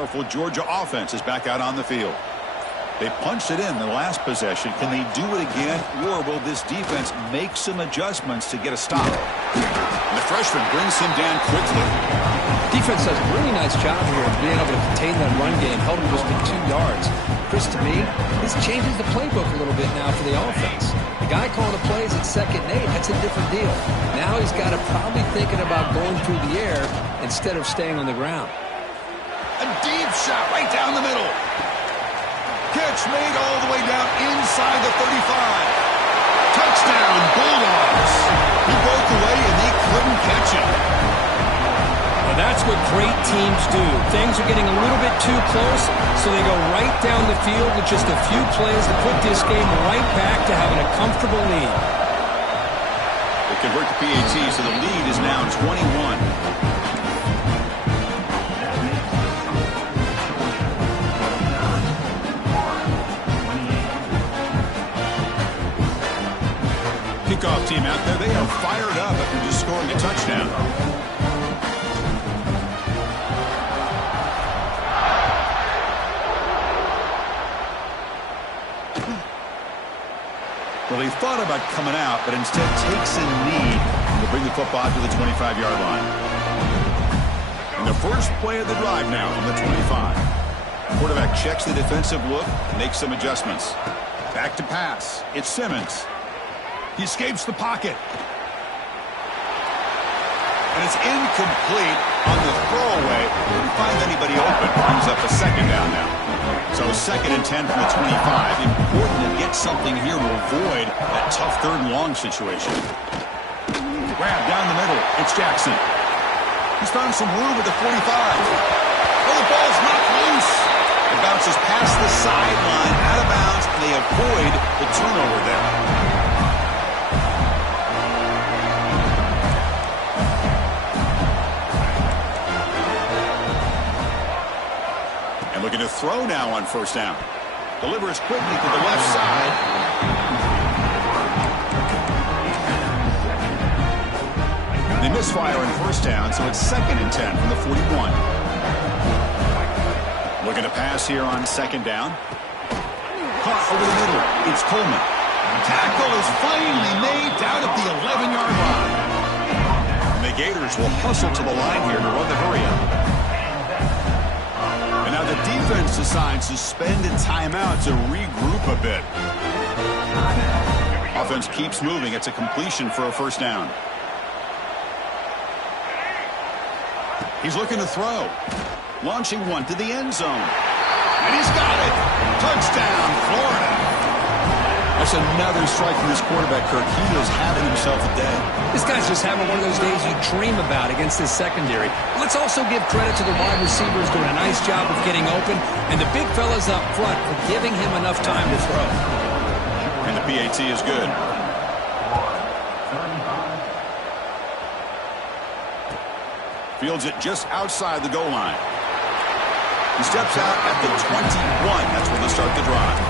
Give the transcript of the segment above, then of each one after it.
powerful Georgia offense is back out on the field. They punched it in the last possession. Can they do it again, or will this defense make some adjustments to get a stop? And the freshman brings him down quickly. Defense does a really nice job here of being able to contain that run game, held him just to 2 yards. Chris, to me, this changes the playbook a little bit now for the offense. The guy calling the plays at 2nd and 8, that's a different deal. Now he's got to probably thinking about going through the air instead of staying on the ground. A deep shot right down the middle. Catch made all the way down inside the 35. Touchdown, Bulldogs. He broke away and they couldn't catch him. Well, that's what great teams do. Things are getting a little bit too close, so they go right down the field with just a few plays to put this game right back to having a comfortable lead. They convert the PAT, so the lead is now 21. Kickoff team out there, they are fired up after just scoring a touchdown. Well, he thought about coming out, but instead takes a knee to bring the football to the 25-yard line. And the first play of the drive now from the 25. Quarterback checks the defensive look, makes some adjustments. Back to pass. It's Simmons. He escapes the pocket. And it's incomplete on the throwaway. Didn't find anybody open. Brings up a 2nd down now. So 2nd and 10 from the 25. Important to get something here to avoid that tough 3rd and long situation. Grab down the middle. It's Jackson. He's found some room at the 45. Oh, the ball's knocked loose. It bounces past the sideline, out of bounds, and they avoid the turnover there. Looking to throw now on 1st down. Delivers quickly to the left side. They misfire on 1st down, so it's 2nd and 10 from the 41. Looking to pass here on 2nd down. Caught over the middle. It's Coleman. Tackle is finally made down at the 11-yard line. And the Gators will hustle to the line here to run the hurry-up. Now the defense decides to spend a timeout to regroup a bit. Offense keeps moving. It's a completion for a 1st down. He's looking to throw. Launching one to the end zone. And he's got it. Touchdown, Florida. That's another strike from this quarterback, Kirk. He is having himself a day. This guy's just having one of those days you dream about against this secondary. Let's also give credit to the wide receivers doing a nice job of getting open, and the big fellas up front for giving him enough time to throw. And the PAT is good. Fields it just outside the goal line. He steps out at the 21. That's where they start the drive.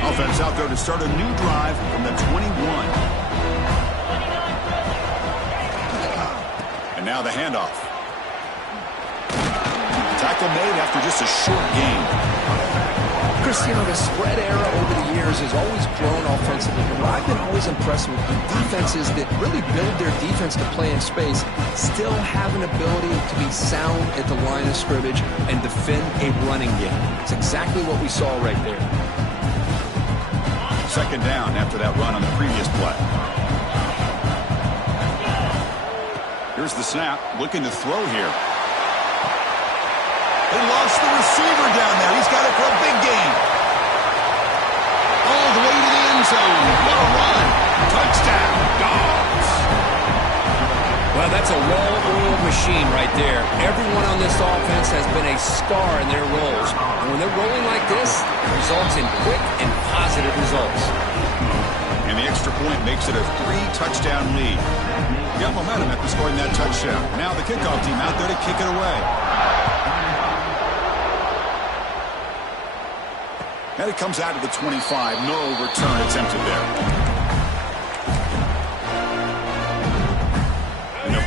Offense out there to start a new drive from the 21. And now the handoff. Tackle made after just a short gain. Chris, you know, the spread era over the years has always grown offensively, but what I've been always impressed with defenses that really build their defense to play in space still have an ability to be sound at the line of scrimmage and defend a running game. It's exactly what we saw right there. 2nd down after that run on the previous play. Here's the snap, looking to throw here. They lost the receiver down there. He's got it for a big gain. All the way to the end zone. What a run. Touchdown, Dogs. Well, that's a well-oiled machine right there. Everyone on this offense has been a star in their roles. And when they're rolling like this, it results in quick and positive results. And the extra point makes it a 3-touchdown lead. Got momentum after scoring that touchdown. Now the kickoff team out there to kick it away. And it comes out to the 25. No return attempted there.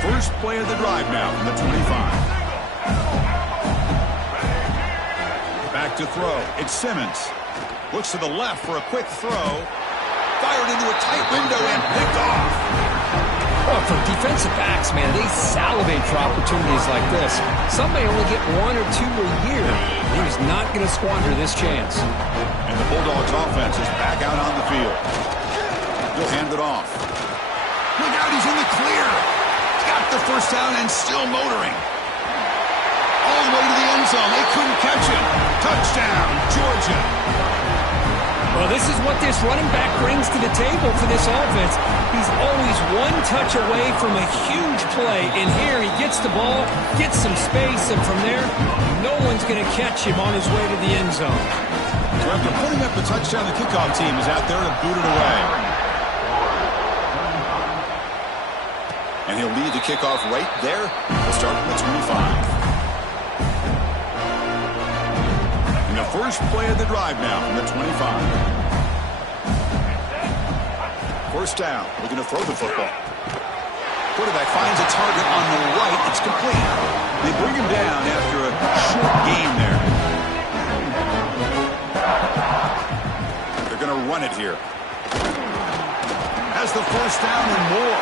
First play of the drive now from the 25. Back to throw. It's Simmons. Looks to the left for a quick throw. Fired into a tight window and picked off. Oh, for defensive backs, man, they salivate for opportunities like this. Some may only get 1 or 2 a year. He was not going to squander this chance. And the Bulldogs offense is back out on the field. He'll hand it off. Look out, he's in the clear. He's got the first down and still motoring. All the way to the end zone. They couldn't catch him. Touchdown, Georgia. Well, this is what this running back brings to the table for this offense. He's always one touch away from a huge play. And here he gets the ball, gets some space, and from there, no one's going to catch him on his way to the end zone. So after putting up the touchdown, the kickoff team is out there to boot it away. And he'll lead the kickoff right there. We'll start from the 25. And the first play of the drive now from the 25. First down, looking to throw the football. Quarterback finds a target on the right. It's complete. They bring him down after a short gain there. They're going to run it here. Has the first down and more.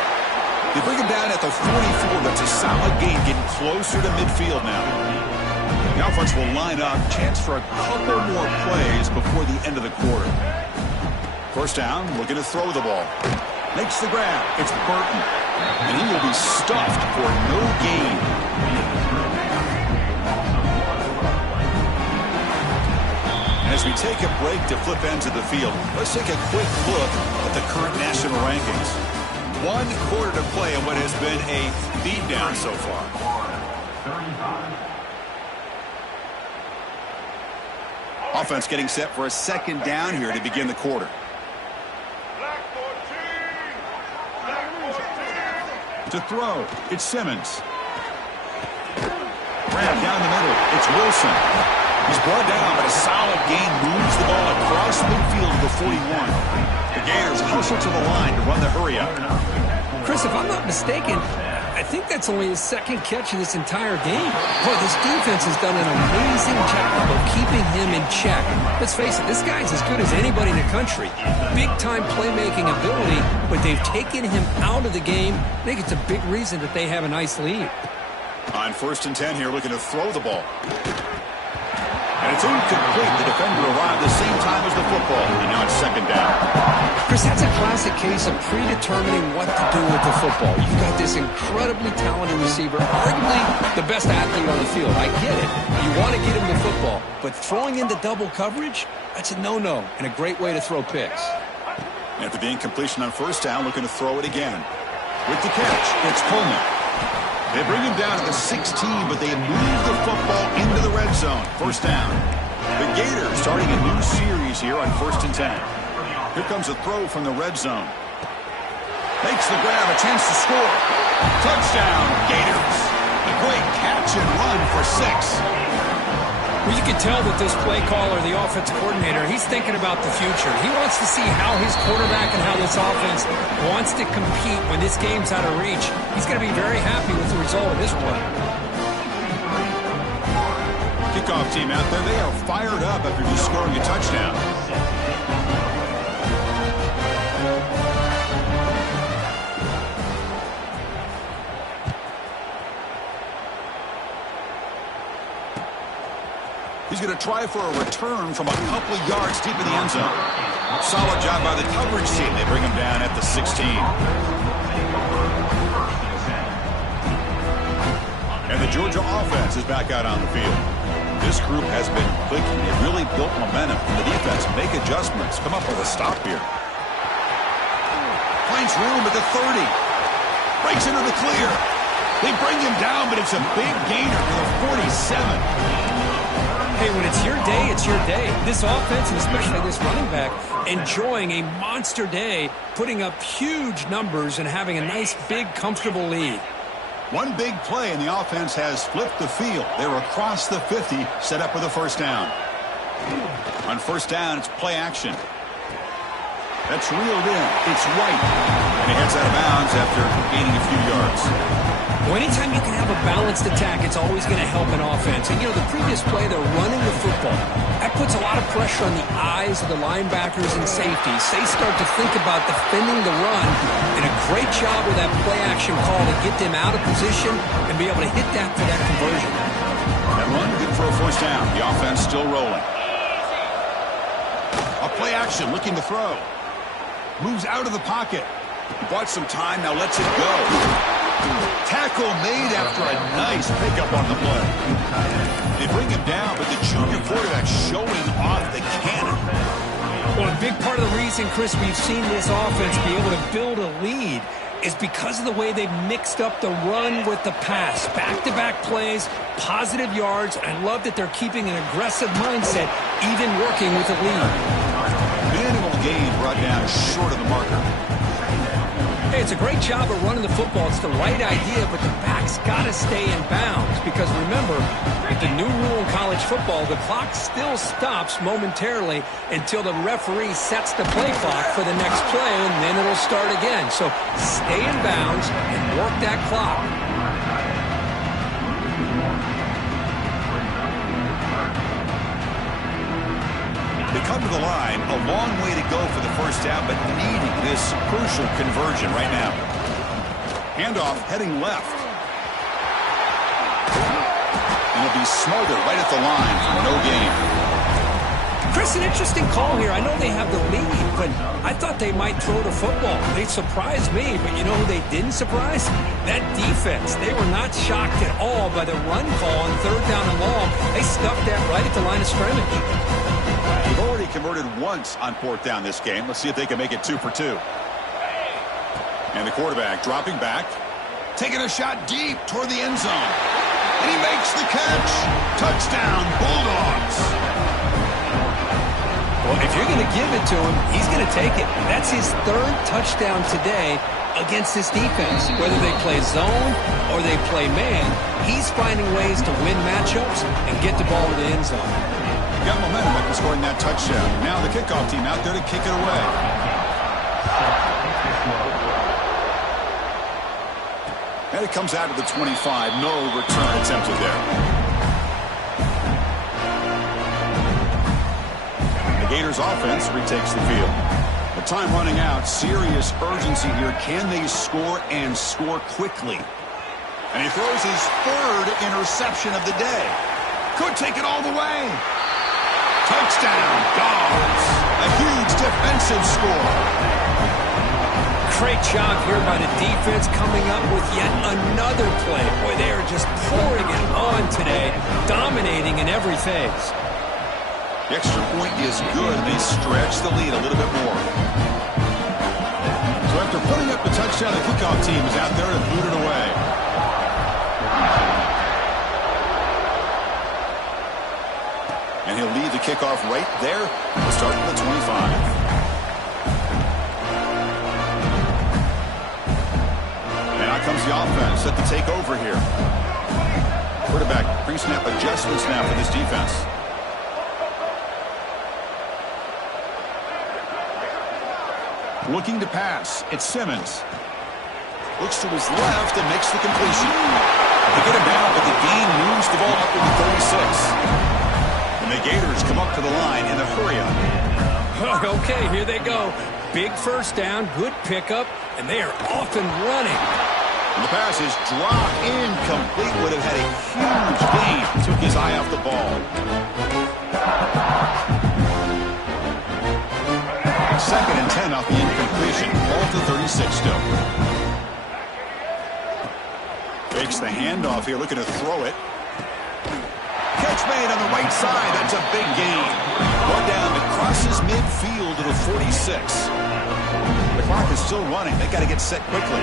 They bring him down at the 44. That's a solid gain, getting closer to midfield now. The offense will line up. Chance for a couple more plays before the end of the quarter. First down, looking to throw the ball. Makes the grab. It's Burton. And he will be stuffed for no gain. As we take a break to flip ends of the field, let's take a quick look at the current national rankings. 1 quarter to play in what has been a beatdown so far. Offense getting set for a second down here to begin the quarter. To throw, it's Simmons. Grab down the middle, it's Wilson. He's brought down, but a solid gain moves the ball across midfield to the 41. The Gators hustle to the line to run the hurry up. Chris, if I'm not mistaken, I think that's only his second catch of this entire game. Boy, this defense has done an amazing job of keeping him in check. Let's face it, this guy's as good as anybody in the country. Big-time playmaking ability, but they've taken him out of the game. I think it's a big reason that they have a nice lead. On 1st and 10 here, looking to throw the ball. And it's incomplete. The defender arrived the same time as the football. And now it's second down. Chris, that's a classic case of predetermining what to do with the football. You've got this incredibly talented receiver, arguably the best athlete on the field. I get it. You want to get him the football. But throwing into double coverage, that's a no-no and a great way to throw picks. After the incompletion on first down, looking to throw it again. With the catch, it's Coleman. They bring him down to the 16, but they move the football into the red zone. First down. The Gators starting a new series here on 1st and 10. Here comes a throw from the red zone. Makes the grab, a chance to score. Touchdown, Gators. A great catch and run for 6. Well, you can tell that this play caller, the offensive coordinator, he's thinking about the future. He wants to see how his quarterback and how this offense wants to compete when this game's out of reach. He's going to be very happy with the result of this play. Kickoff team out there, they are fired up after just scoring a touchdown. He's going to try for a return from a couple of yards deep in the end zone. Solid job by the coverage team. They bring him down at the 16. And the Georgia offense is back out on the field. This group has been clicking. They really built momentum. And the defense make adjustments. Come up with a stop here. Finds room at the 30. Breaks into the clear. They bring him down, but it's a big gainer to the 47. Hey, when it's your day, it's your day. This offense, and especially this running back, enjoying a monster day, putting up huge numbers and having a nice, big, comfortable lead. One big play, and the offense has flipped the field. They're across the 50, set up with a first down. On first down, it's play action. That's reeled in. It's White. And he heads out of bounds after gaining a few yards. Well, anytime you can have a balanced attack, it's always going to help an offense. And, the previous play, they're running the football. That puts a lot of pressure on the eyes of the linebackers and safeties. They start to think about defending the run. And a great job with that play-action call to get them out of position and be able to hit that for that conversion. That run, good for a first down. The offense still rolling. A play action, looking to throw. Moves out of the pocket. Bought some time, now lets it go. Tackle made after a nice pickup on the play. They bring him down, but the junior quarterback showing off the cannon. Well, a big part of the reason, Chris, we've seen this offense be able to build a lead is because of the way they've mixed up the run with the pass. Back-to-back plays, positive yards. I love that they're keeping an aggressive mindset, even working with a lead. Minimal gain brought down short of the marker. Hey, it's a great job of running the football. It's the right idea, but the back's got to stay in bounds because remember, with the new rule in college football, the clock still stops momentarily until the referee sets the play clock for the next play, and then it'll start again. So stay in bounds and work that clock. They come to the line, a long way to go for the first down, but needing this crucial conversion right now. Handoff heading left. And it'll be smothered right at the line for no gain. Chris, an interesting call here. I know they have the lead, but I thought they might throw the football. They surprised me, but you know who they didn't surprise? That defense. They were not shocked at all by the run call on third down and long. They stuffed that right at the line of scrimmage. They've already converted once on fourth down this game. Let's see if they can make it 2 for 2. And the quarterback dropping back. Taking a shot deep toward the end zone. And he makes the catch. Touchdown, Bulldogs. Well, if you're going to give it to him, he's going to take it. That's his third touchdown today against this defense. Whether they play zone or they play man, he's finding ways to win matchups and get the ball to the end zone. Got momentum after scoring that touchdown. Now the kickoff team out there to kick it away. And it comes out to the 25. No return attempted there. The Gators offense retakes the field. The time running out. Serious urgency here. Can they score and score quickly? And he throws his third interception of the day. Could take it all the way. Touchdown, Dogs. A huge defensive score. Great job here by the defense coming up with yet another play. Boy, they are just pouring it on today, dominating in every phase. The extra point is good. They stretch the lead a little bit more. So after putting up the touchdown, the kickoff team is out there to boot it away. And he'll lead the kickoff right there. We'll start from the 25. And out comes the offense set to take over here. Quarterback pre-snap adjustments now for this defense. Looking to pass. It's Simmons. Looks to his left and makes the completion. They get him down, but the gain moves the ball up to the 36. And the Gators come up to the line in a hurry-up. Okay, here they go. Big first down, good pickup, and they are off and running. And the pass is dropped incomplete. Would have had a huge gain. Took his eye off the ball. Second and 10 off the incompletion. Ball to 36 still. Fakes the handoff here, looking to throw it. Catch made on the right side. That's a big gain. Brought down that crosses midfield to the 46. The clock is still running. They got to get set quickly.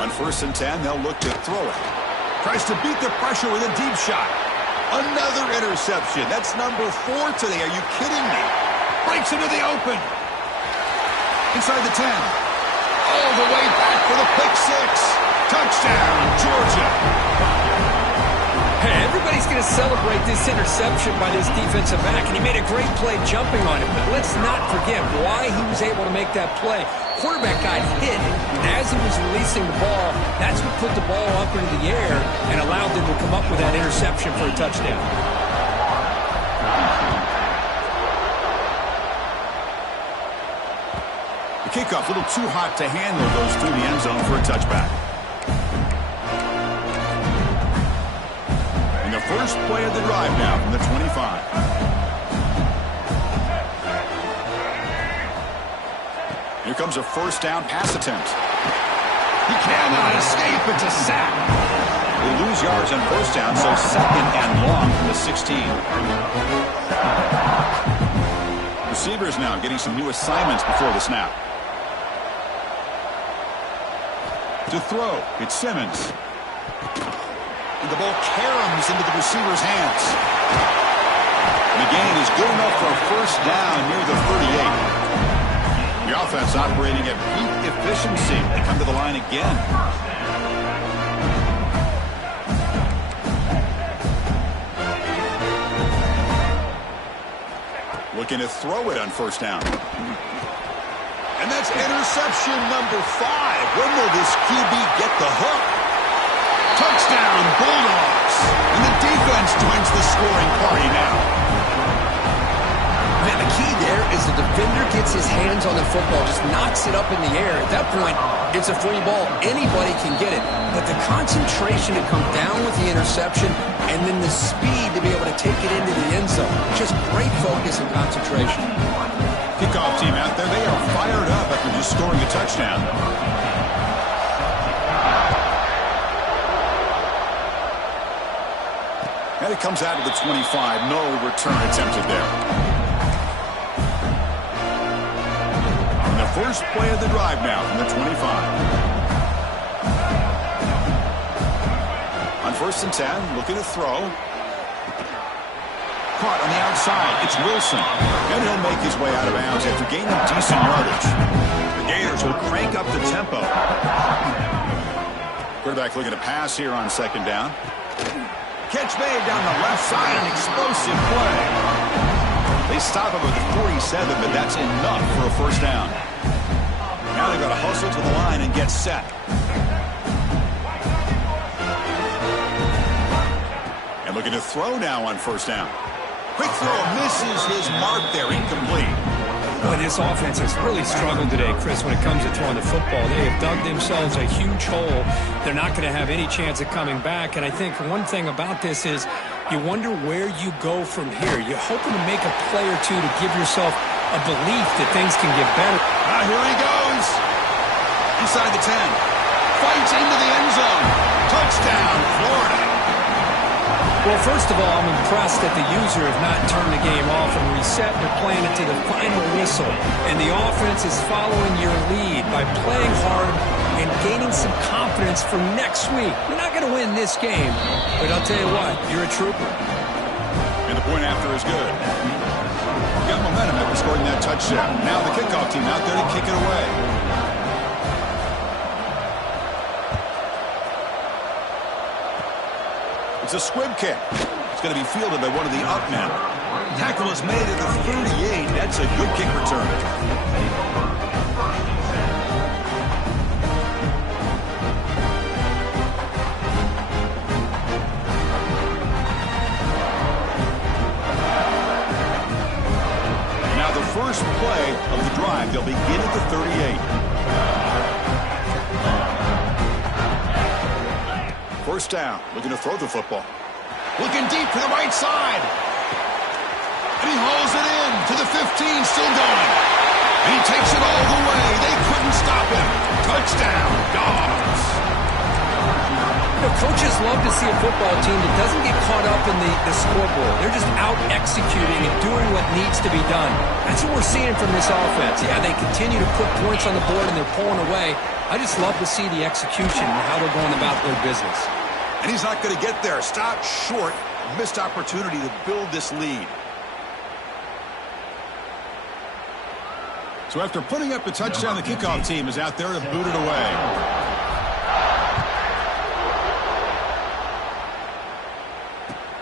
On first and 10, they'll look to throw it. Tries to beat the pressure with a deep shot. Another interception. That's number 4 today. Are you kidding me? Breaks into the open. Inside the 10. All the way back for the pick 6. Touchdown, Georgia. Hey, everybody's going to celebrate this interception by this defensive back, and he made a great play jumping on it. But let's not forget why he was able to make that play. Quarterback got hit, and as he was releasing the ball, that's what put the ball up into the air and allowed them to come up with that interception for a touchdown. The kickoff a little too hot to handle, goes through the end zone for a touchback. And the first play of the drive now from the 25. Here comes a first down pass attempt. He cannot escape. It's a sack. They lose yards on first down, so second and long from the 16. Receivers now getting some new assignments before the snap. To throw, it's Simmons. And the ball caroms into the receiver's hands. And the gain is good enough for a first down near the 38. The offense operating at peak efficiency. They come to the line again. Looking to throw it on first down. And that's interception number 5. When will this QB get the hook? Touchdown, Bulldogs. And the defense joins the scoring party now. Man, the key there is the defender gets his hands on the football, just knocks it up in the air. At that point, it's a free ball. Anybody can get it. But the concentration to come down with the interception and then the speed to be able to take it into the end zone. Just great focus and concentration. Kickoff team out there, they are fired up after just scoring a touchdown. And it comes out of the 25. No return attempted there. First play of the drive now from the 25. On first and 10, looking to throw. Caught on the outside. It's Wilson. And he'll make his way out of bounds after gaining decent yardage. The Gators will crank up the tempo. Quarterback looking to pass here on second down. Catch made down the left side. An explosive play. They stop him at the 47, but that's enough for a first down. Now they've got to hustle to the line and get set. And looking to throw now on first down. Quick throw, misses his mark there, incomplete. Boy, this offense has really struggled today, Chris, when it comes to throwing the football. They have dug themselves a huge hole. They're not going to have any chance of coming back. And I think one thing about this is you wonder where you go from here. You're hoping to make a play or two to give yourself a belief that things can get better. Here he goes. Inside the 10. Fights into the end zone. Touchdown, Florida. Well, first of all, I'm impressed that the user have not turned the game off and reset. They're playing it to the final whistle. And the offense is following your lead by playing hard and gaining some confidence for next week. You're not going to win this game, but I'll tell you what, you're a trooper. And the point after is good. Got momentum after scoring that touchdown. Now the kickoff team out there to kick it away. It's a squib kick. It's going to be fielded by one of the up men. Tackle is made at the 38. That's a good kick return. Now the first play of the drive, they'll begin at the 38. First down, looking to throw the football. Looking deep to the right side. And he hauls it in to the 15, still going. And he takes it all the way. They couldn't stop him. Touchdown, Dogs. You know, coaches love to see a football team that doesn't get caught up in the scoreboard. They're just out executing and doing what needs to be done. That's what we're seeing from this offense. Yeah, they continue to put points on the board and they're pulling away. I just love to see the execution and how they're going about their business. And he's not going to get there. Stopped short. Missed opportunity to build this lead. So after putting up the touchdown, the kickoff team is out there to boot it away.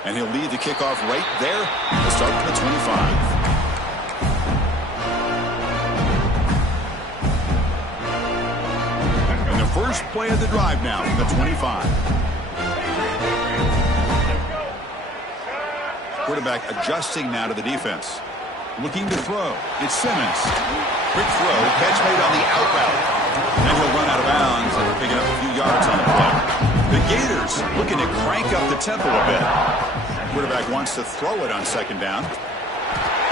And he'll lead the kickoff right there. He'll start from the 25. And the first play of the drive now from the 25. Quarterback adjusting now to the defense. Looking to throw. It's Simmons. Quick throw. Catch made on the out route. And he'll run out of bounds after picking up a few yards on the play. The Gators looking to crank up the tempo a bit. Quarterback wants to throw it on second down.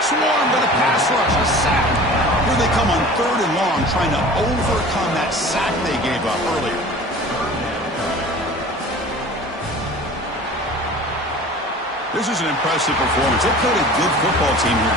Swarmed by the pass rush. A sack. Here they come on 3rd and long, trying to overcome that sack they gave up earlier. This is an impressive performance. They played a good football team here.